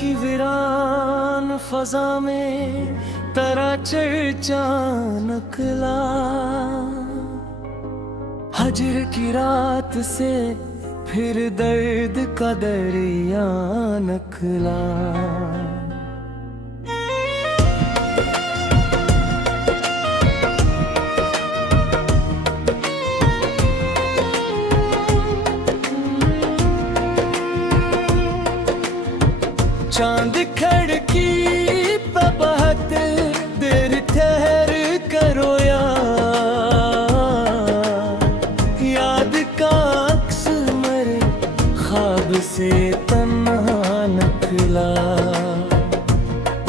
की वीरान फजा में तेरा चर्चा नकला। हजर की रात से फिर दर्द का दरिया नकला। चांद खिड़की पे बहुत देर ठहर करो याद का अक्स मरे ख्वाब से तन्हा नकला।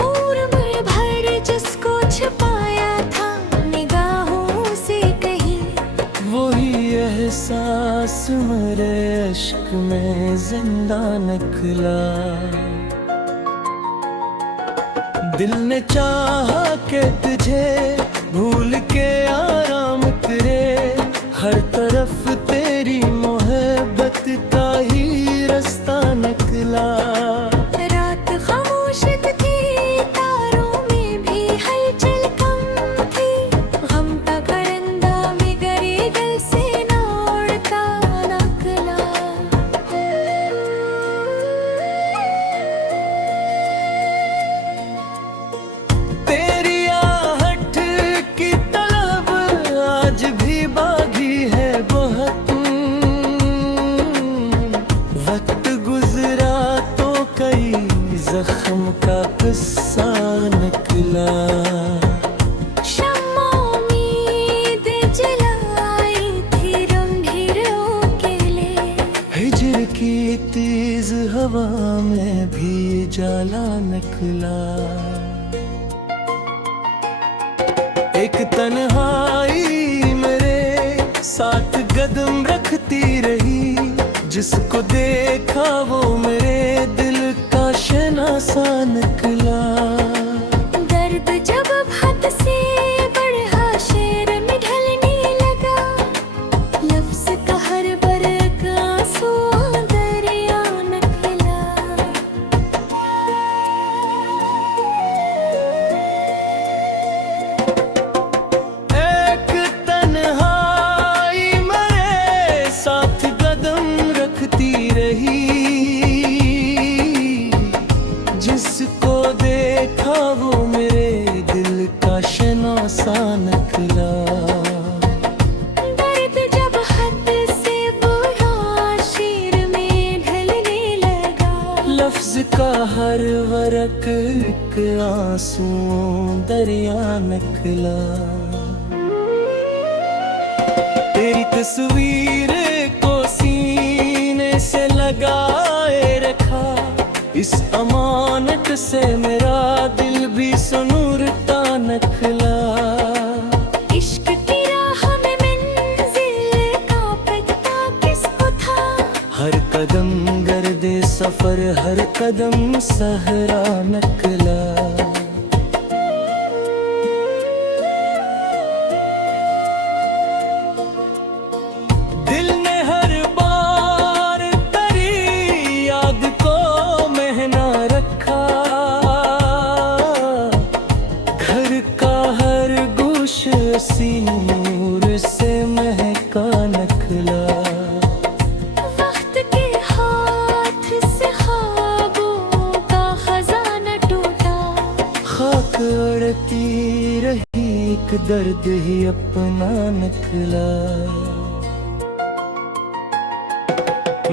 उम्र भर जिसको छुपाया था निगाहों से कहीं, वही एहसास मेरे इश्क में जिंदा निकला। दिल ने चाहा कि तुझे भूल के आराम करे, हर तरफ तेरी मोहब्बत का ही रास्ता निकला। रात खामोश थी, तारों में भी हलचल कम थी, गम का परिंदा मगर दिल से ना उड़ता नकला। तेरी आहट की तलब आज भी बागी है बहुत, वक्त गुजरा तो कई जख्म का किस्सा निकला। शम्मा उम्मीद जलाई थी रंगीरों के लिए, हिजर की तेज हवा में भी जाला निकला। एक तन्हाई मेरे साथ कदम रखती रही, जिसको देखा वो मेरे दिल का शहनासा निकला। दर्द जब हद से बढ़ा शेर में ढलने लगा, लफ्ज का हर बरक आंसू दरिया निकला। एक तन्हाई मेरे साथ कदम रखती रही, जिसको देखा वो मेरे दिल का शहनासा निकला। दर्द जब हद से बढ़ा शेर में ढलने लगा, लफ्ज का हर वरक एक आंसू दरिया निकला। तेरी तस्वीर को सीने से लगाए रखा, इस अमानत से मेरा दिल भी सुनूरता निकला। इश्क की राह में मंजिल का पता किसको था, हर कदम गर्दे सफर हर कदम सहरा निकला। दिल ने हर बार तेरी याद को महना रखा, घर का हर गोश सी नूर से महका निकला। वक्त के हाथ से ख्वाबों का खजाना टूटा, खाक अड़ती रही एक दर्द ही अपना निकला।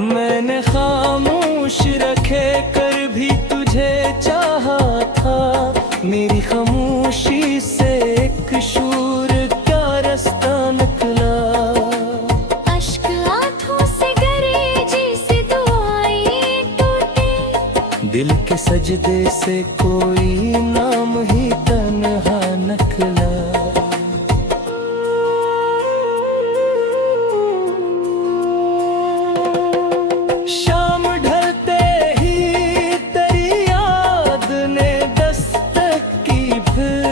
मैंने खामोश रखे कर भी तुझे चाहा था, मेरी खामोशी से एक शूर का रास्ता निकला। अश्क आंखों से गिरे जैसे दुआएं टूटे, दिल के सजदे से कोई नाम ही तन्हा निकला। शाम ढलते ही तेरी याद ने दस्तक की, फिर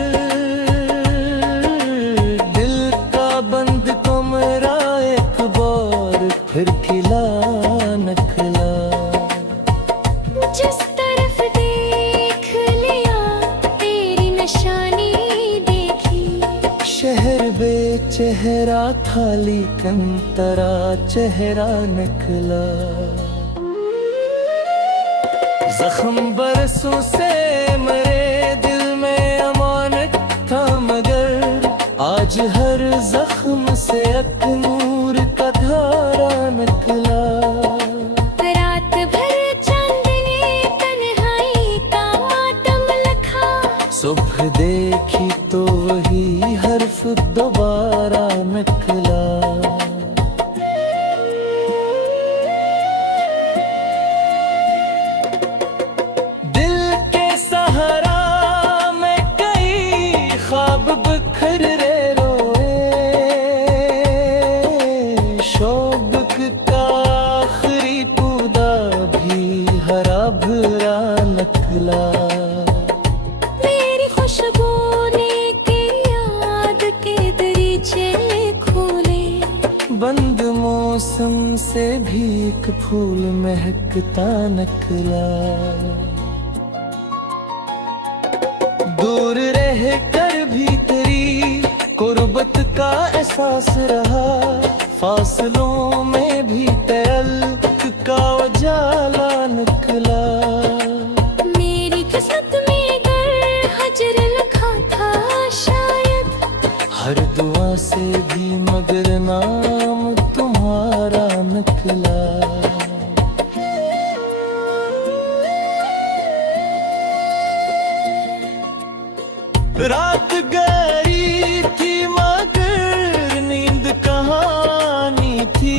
दिल का बंद कमरा एक बार फिर खिला निकला। जिस तरफ दे था लेकिन तेरा चेहरा निकला। जख्म बरसों से मेरे दिल में अमानत था, मगर आज हर जख्म से एक नूर का धारा निकला। रात भर चांदनी तन्हाई का मातम लखा, सुबह देखी तो वही हर्फ दोबारा निकला। दिल के सहारा में कई ख्वाब बिखर रे रोए, शौक का आखिरी पौधा भी हरा भरा निकला। मेरी खुशबू ने के याद के दरीचे खोले, बंद मौसम से भी एक फूल महकता निकला। दूर रह कर भी तेरी गुर्बत का एहसास रहा, फासलों में भी तअल्लुक़ का उजाला निकला। मेरी किस्मत में गर हजर लिखा था शायद, हर दुआ से भी मगर नाम तुम्हारा निकला। रात गहरी थी मगर नींद कहानी थी,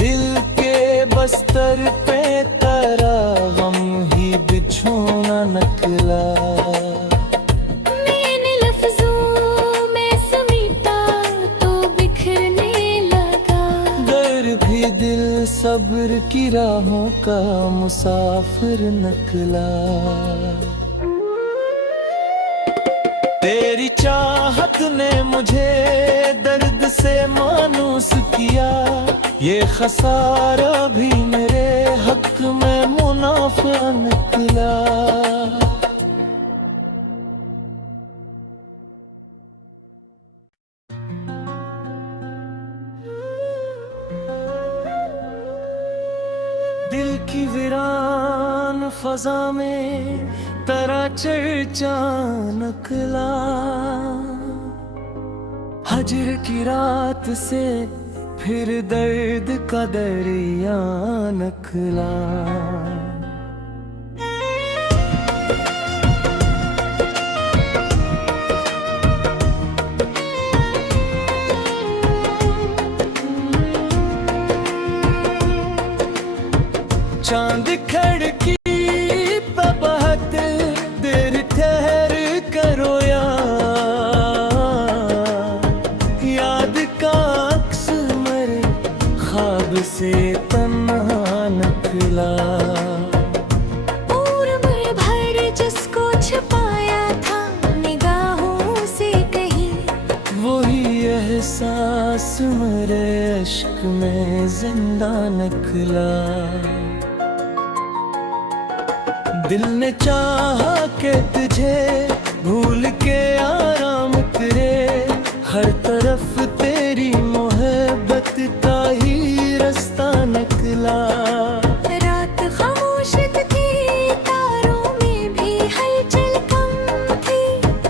दिल के बस्तर पे तेरा गम ही बिछोना निकला। मैंने लफ्जों में समेटा तो बिखरने लगा, दर भी दिल सब्र की राहों का मुसाफिर निकला। तेरी चाहत ने मुझे दर्द से मानूस किया, ये खसारा भी मेरे हक में मुनाफा निकला। दिल की वीरान फजा में तेरा चर्चा निकला, हजर की रात से फिर दर्द का दरिया निकला। चांद खड़की पे बहुत देर ठहर करो याद का अक्स मरे ख्वाब से तन्हा निकला। उम्र भर जिसको छुपाया था निगाहों से कहीं, वही एहसास मेरे इश्क में जिंदा निकला। दिल ने चाहा कि तुझे भूल के आराम करे, हर तरफ तेरी मोहब्बत का ही रास्ता निकला। रात खामोश थी तारों में भी हलचल कम थी,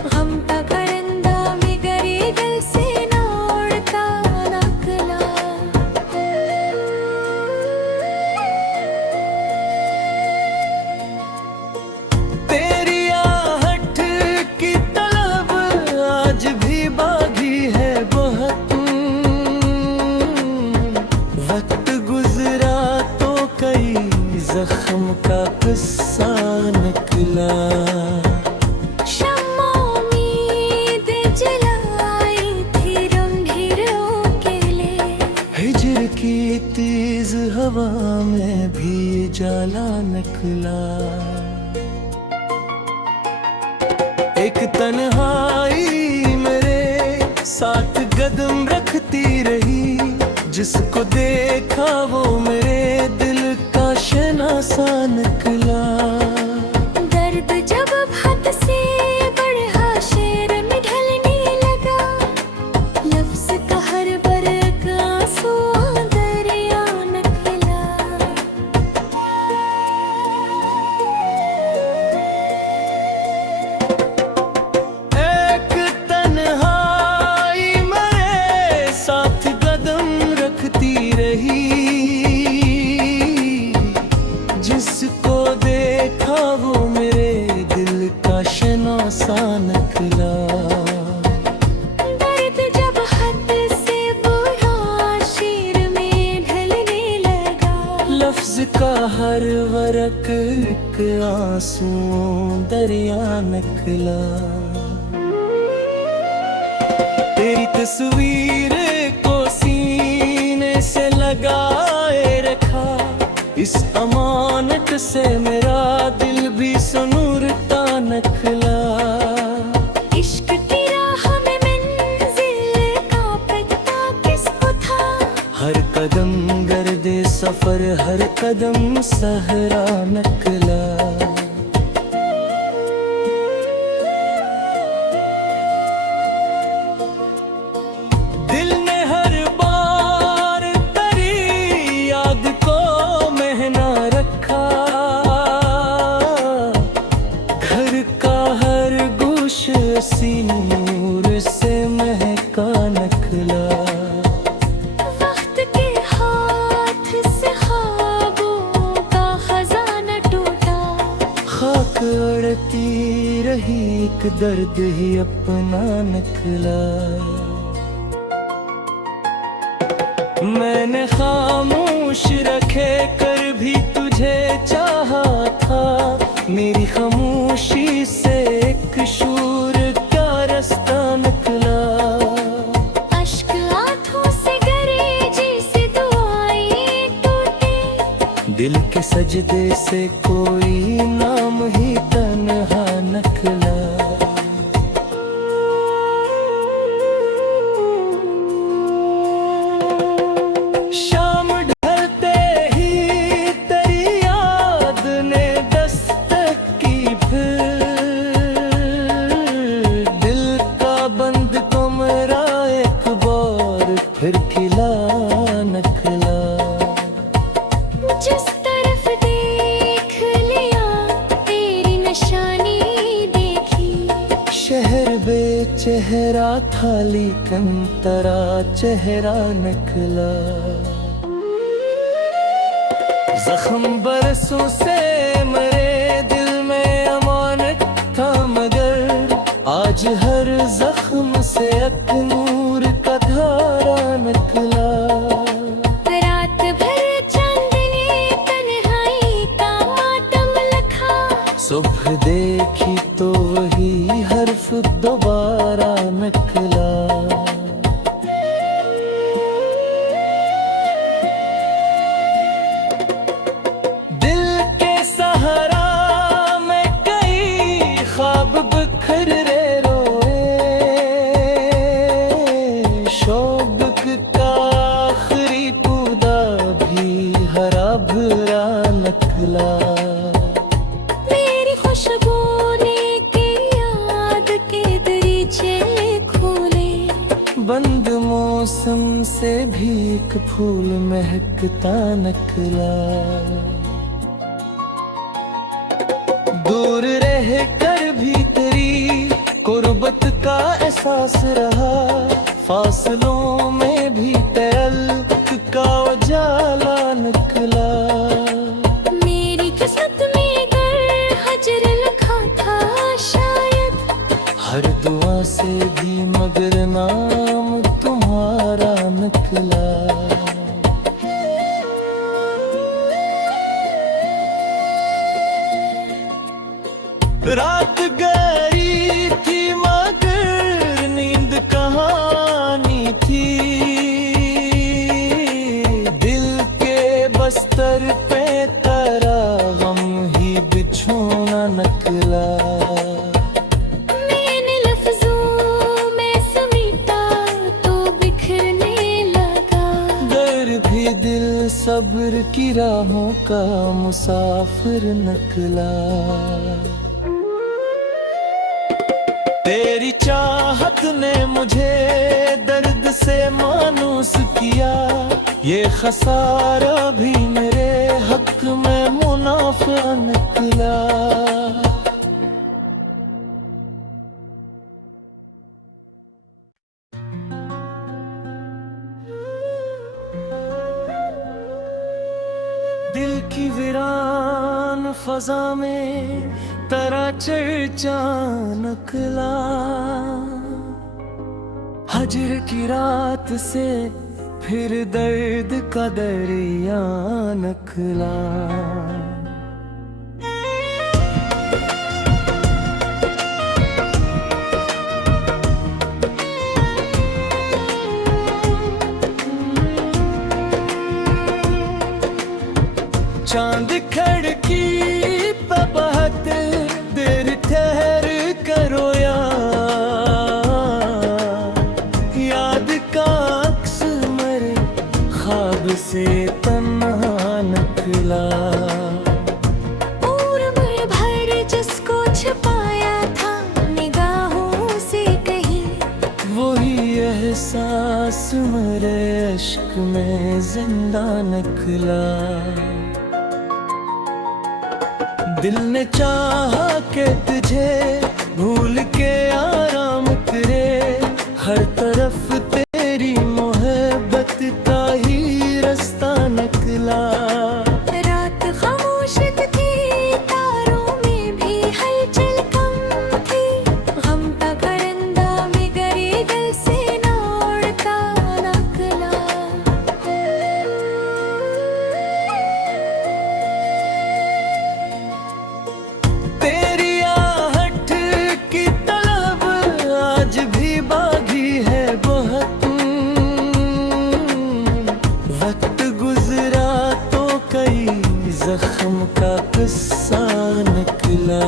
गम का परिंदा मगर दिल से ना उड़ता निकला। तेरी आहट की तलब आज भी बागी है बहुत, वक्त गुजरा तो कई जख्म का किस्सा निकला। शम्मा उम्मीद जलाई थी रंगीरों के लिए, हिजर की तेज हवा में भी जाला निकला। एक तन्हाई मेरे साथ कदम रखती रही, जिसको देखा वो मेरे दिल का शनासा निकला। दर्द जब हद से बढ़ा शेर में ढलने लगा, फर्क एक आंसुओं दरिया निकला। तेरी तस्वीर को सीने से लगाए रखा, इस अमानत से मेरा दिल भी सुनूरता निकला। इश्क की राह में मंजिल का पता किसको था, हर कदम गर्दे सफर, हर कदम सहरा निकला। दिल ने हर बार तेरी याद को महना रखा, घर का हर गुश सी नूर से महका निकला। वक्त के हाथ से ख्वाबों का खजाना टूटा, खाक अड़ती रही एक दर्द ही अपना निकला। मैंने खामोश रखे कर भी तुझे चाहा था, मेरी खामोशी से एक शूर का रास्ता निकला। अश्क आंखों से गिरे जैसे दुआएं टूटे, दिल के सजदे से कोई नाम ही तन्हा निकला। शाम ढलते ही तेरी याद ने दस्तक की, फिर दिल का बंद कमरा एक बार फिर खिला निकला। जिस तरफ देख लिया तेरी निशानी देखी, शहर बेचेहरा था लेकिन तेरा चेहरा निकला। जख्म बरसों से मेरे दिल में अमानत था, मगर आज हर जख्म से एक नूर का धारा निकला। रात भर चांदनी तन्हाई का मातम लखा, सुबह देखी तो वही हर्फ दोबारा निकला। दिल के सहारा में कई ख्वाब बिखर रे रोए, शौक का आखिरी पौधा भी हरा भरा निकला। मेरी खुशबू लेके याद के दरीचे खोले, बंद मौसम से भी एक फूल महकता निकला। दूर रह कर भी तेरी गुर्बत का एहसास रहा, फासलों में भी तअल्लुक़ का उजाला निकला। मेरी किस्मत में गर हजर लिखा था शायद, हर दुआ से भी मगर नाम तुम्हारा निकला। रात गहरी थी मगर नींद कहानी थी, दिल के बस्तर पे तेरा गम ही बिछोना निकला। मैंने लफ्जों में समेटा तो बिखरने लगा, दर्द भी दिल सब्र की राहों का मुसाफिर निकला। तेरी चाहत ने मुझे दर्द से मानूस किया, ये खसारा भी मेरे हक में मुनाफा निकला। दिल की वीरान फजा में तेरा चर्चा निकला, हजर की रात से फिर दर्द का दरिया निकला। चांद खिड़की पे बहुत देर ठहर करो याद का अक्स मरे ख्वाब से तन्हा निकला। उम्र भर जिसको छुपाया था निगाहों से कहीं, वही एहसास मेरे इश्क में जिंदा निकला। दिल ने चाहा कि तुझे भूल के आराम करे, हर तरफ तेरी मोहब्बत का ही रास्ता निकला। रात खामोश थी, तारों में भी हलचल कम थी, गम का परिंदा भी गरे दिल से ना उड़ता निकला। तेरी आहट की तलब आज भी बागी है बहुत, वक्त गुजरा तो कई जख्म का किस्सा निकला।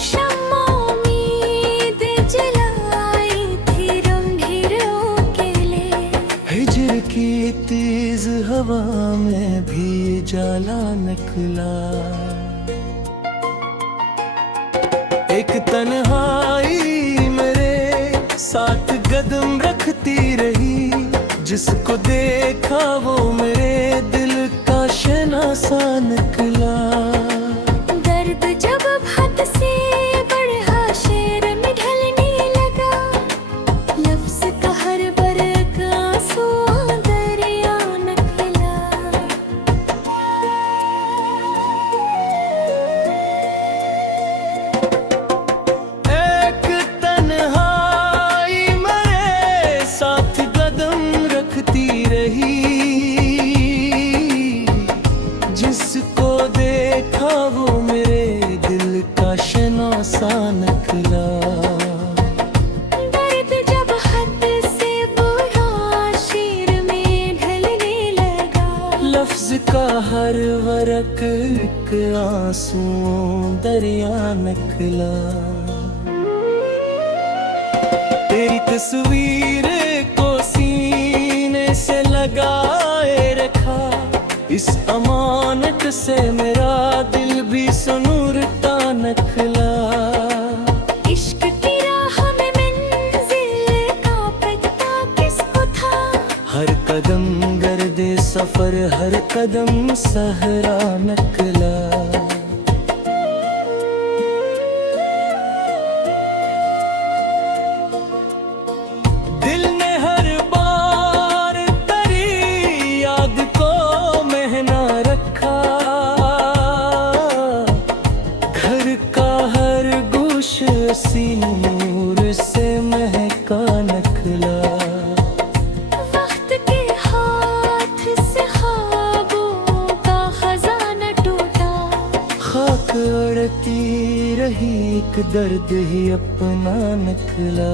शम्मा उम्मीद जलाई थी रंगीरों के लिए, हिजर की तेज हवा में भी जाला निकला। एक तन्हाई मेरे साथ कदम रखती रही, जिसको देखा वो मेरे दिल का शनासा निकला। दर्द जब हद से बढ़ा शेर में ढलने लगा, लफ्ज का हर बरक आंसू दरिया निकला। एक तन्हाई मेरे साथ कदम रखती रही, जिसको देखा वो मेरे दिल का शनासा निकला। दर्द जब हद से बढ़ा शेर में ढलने लगा, लफ्ज का हर वरक एक आंसू दरिया निकला। तेरी तस्वीर को सीने से लगाए रखा, इस अमानत से मेरा दिल भी सुनूरता निकला। इश्क की राह में मंजिल का पता किसको था, हर कदम गर्दे सफर, हर कदम सहरा निकला। दिल ने हर बार तेरी याद को महना रखा, घर का हर गोश सी नूर से महका निकला। वक्त के हाथ से ख्वाबों का खजाना टूटा, खाक अड़ती रही एक दर्द ही अपना निकला।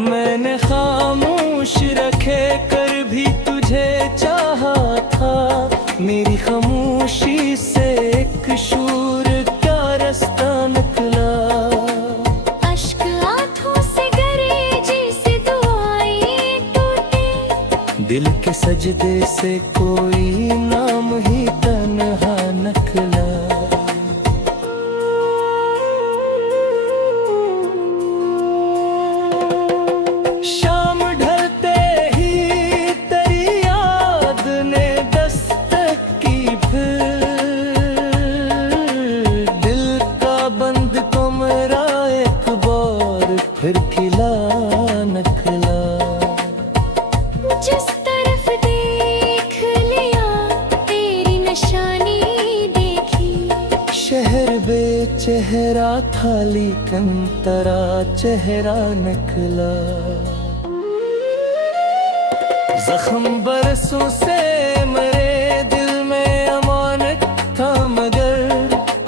मैंने खामोश रखे कर भी तुझे चाहा था, मेरी खामोशी से एक शूर का रास्ता निकला। अश्क आंखों से गरे जैसे दुआएं टूटे, दिल के सजदे से कोई नाम ही तन्हा निकला। शाम ढलते ही तेरी याद ने दस्तक की, फिर दिल का बंद कमरा एक बार फिर खिला निकला। जिस तरफ देख लिया तेरी निशानी देखी, शहर बेचेहरा था लेकिन तेरा चेहरा निकला। जख्म बरसों से मेरे दिल में अमानत था, मगर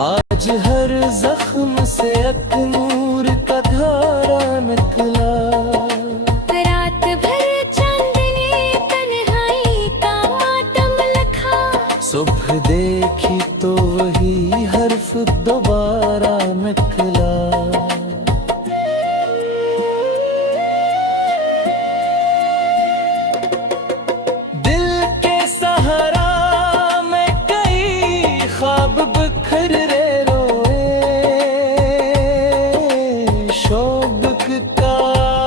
आज हर जख्म से एक नूर का धारा निकला। रात भर चांदनी तन्हाई बाग का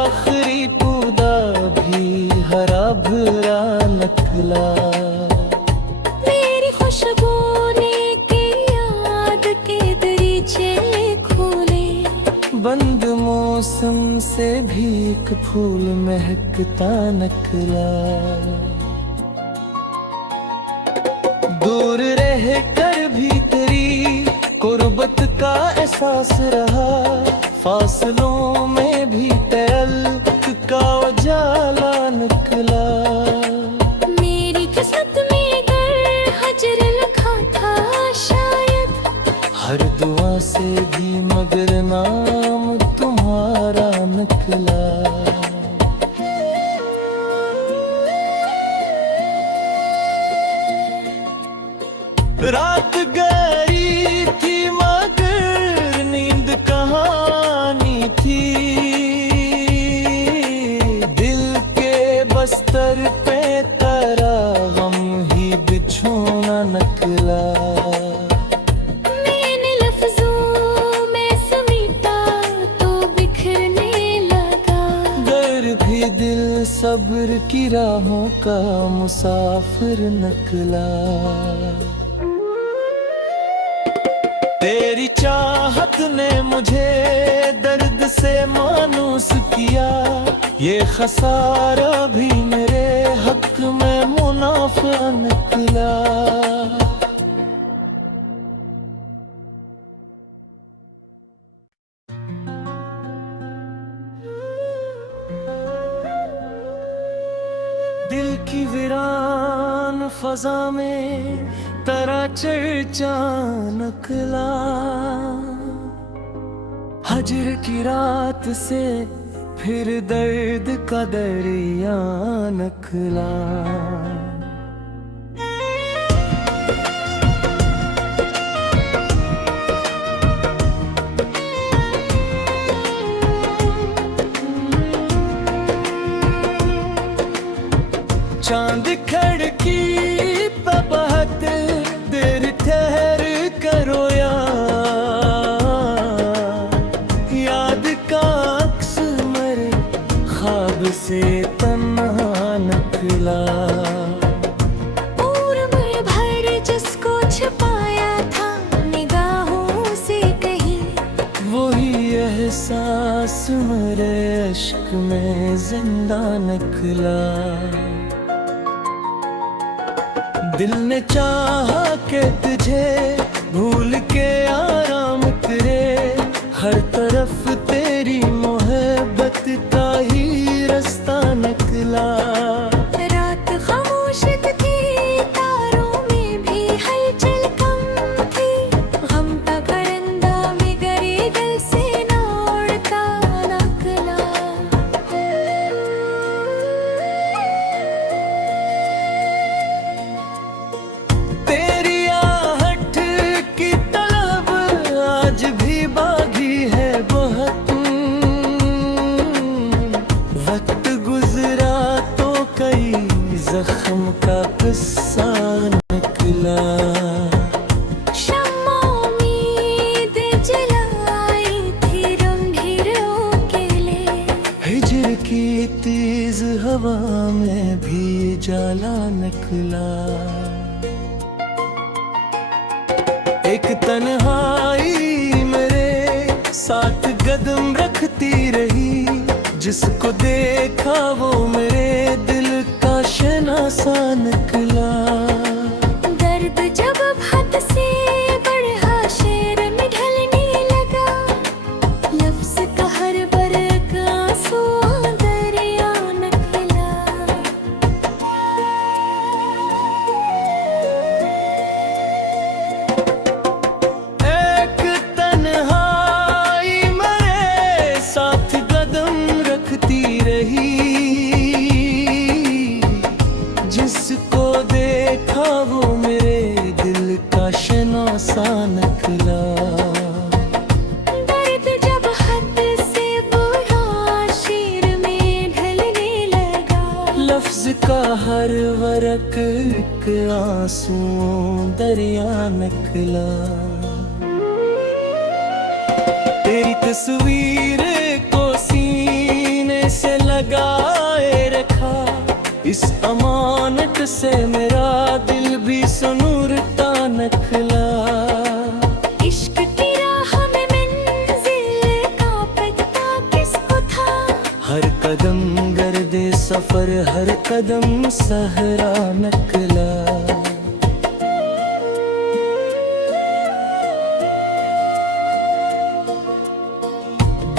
आखिरी पौधा भी हरा भरा निकला। मेरी खुशबू ने की याद के दरीचे खोले। बंद मौसम से भी एक फूल महकता निकला। दूर रह कर भी तेरी गुर्बत का एहसास रहा। फासलों में भी तअल्लुक़ का उजाला निकला। मेरी किस्मत में अगर हजर लिखा था शायद, हर दुआ से भी मगर नाम तुम्हारा निकला। रात गहरी थी मगर नींद कहानी थी। दिल के बस्तर पे तेरा गम ही बिछोना निकला। मैंने लफ्जों में समेटा तो बिखरने लगा। डर भी दिल सब्र की राहों का मुसाफिर निकला। तेरी चाहत ने मुझे दर्द से मानूस किया। ये खसारा भी मेरे हक में मुनाफा निकला। दिल की वीरान फजा में तेरा चर्चा निकला। हजर की रात से फिर दर्द का दरिया निकला। चांद खड़की पे बहुत देर ठहर करो याद का अक्स मरे ख्वाब से तन्हा निकला। और मैं भर जिसको छुपाया था निगाहों से कहीं, वही एहसास मेरे इश्क में जिंदा निकला। दिल ने चाहा कि तुझे भूल के आराम करे। हर तरफ तेरी मोहब्बत का ही रास्ता निकला। रात खामोश थी, तारों में भी हलचल कम थी। गम का परिंदा मगर दिल से ना उड़ता निकला। तेरी आहट की तलब आज भी बागी है बहुत। वक्त गुजरा तो कई जख्म का किस्सा निकला। शम्मा उम्मीद जलाई थी रंगीरों के लिए। हिजर की तेज हवा में भी जाला निकला। एक तन्हाई मेरे साथ कदम रखती रही। जिसको देखा वो मेरे दिल का शनासा निकला। दर्द जब हद से बढ़ा शेर में ढलने लगा। लफ्ज का हर बरक आंसू दरिया निकला। एक तन्हाई मेरे साथ कदम रखती रही। जिसको देखा वो मेरे दिल का शनासा निकला। दर्द जब हद से बढ़ा शेर में ढलने लगा। लफ्ज का हर वरक एक आंसू दरिया निकला। तेरी तस्वीर को सी इस अमानत से मेरा दिल भी सुनूरता निकला। इश्क की राह में मंजिल का पता किसको था, हर कदम गर्दे सफर, हर कदम सहरा निकला।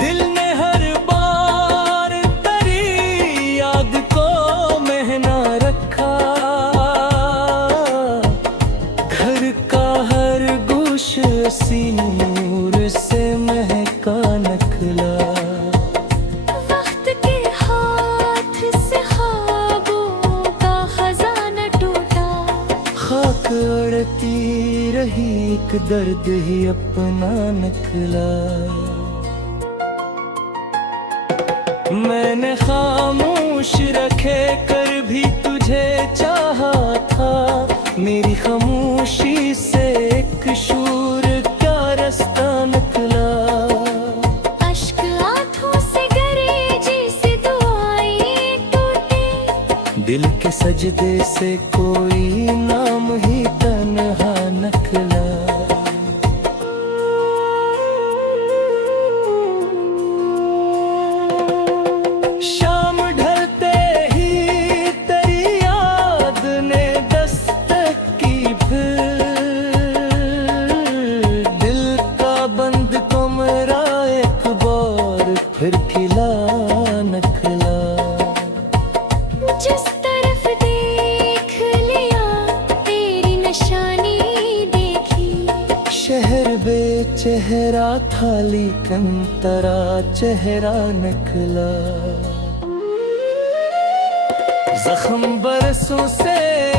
दिल ने हर बार तेरी याद को महना रखा, घर का हर गोश सी नूर से महका निकला। वक्त के हाथ से ख्वाबों का खजाना टूटा, खाक अड़ती रही एक दर्द ही अपना निकला। मैंने खामोश रखे कर भी तुझे चाहा था, मेरी खामोशी से एक शूर का रास्ता निकला। अश्क आंखों से गिरे जैसे दुआएं टूटे, दिल के सजदे से कोई नाम ही तन्हा निकला। शाम ढलते ही तेरी याद ने दस्तक की, फिर दिल का बंद कमरा एक बार फिर खिला निकला। जिस तरफ देख लिया तेरी निशानी देखी, शहर बेचेहरा था लेकिन तेरा चेहरा निकला। जख्म बरसों से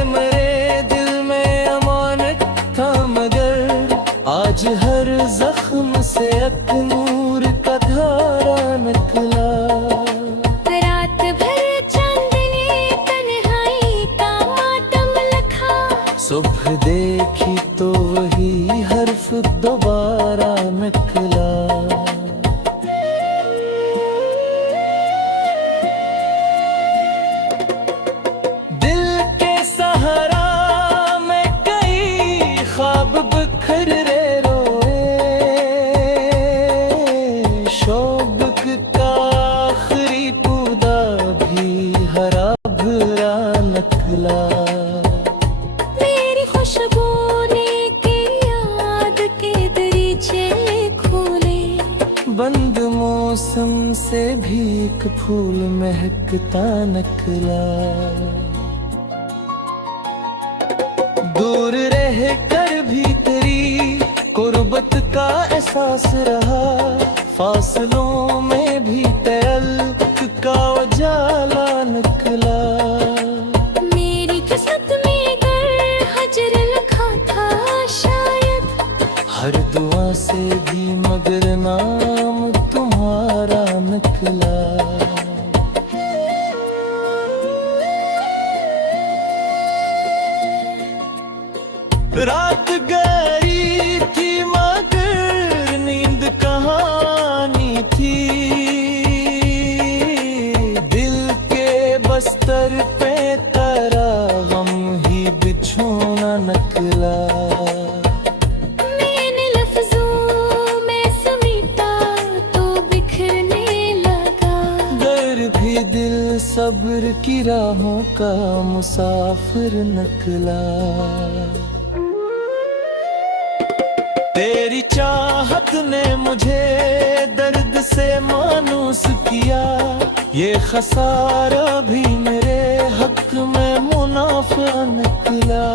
मेरे दिल में अमानत था, मगर आज हर जख्म से एक नूर का धारा निकला। रात भर चांदनी तन्हाई का मातम लखा, सुबह देखी तो वही हर्फ दोबारा निकला। दिल के सहारा में कई ख्वाब बिखर रे रोए, शौक का आखिरी पौधा भी हरा भरा निकला। मेरी खुशबू ने के याद के दरीचे खोले, बंद मौसम से भी एक फूल महकता निकला। दूर रह कर भी तेरी कुर्बत का एहसास रहा, फासलों में भी तअल्लुक़ का उजाला निकला। मेरी किस्मत में गर हजर लिखा था शायद, हर दुआ से भी मगर नाम तुम्हारा निकला। रात गहरी थी मगर नींद कहानी थी, दिल के बस्तर पे तेरा गम ही बिछोना निकला। मैंने लफ्जों में समेटा तो बिखरने लगा, दर भी दिल सब्र की राहों का मुसाफिर निकला। तेरी चाहत ने मुझे दर्द से मानूस किया, ये खसारा भी मेरे हक में मुनाफा निकला।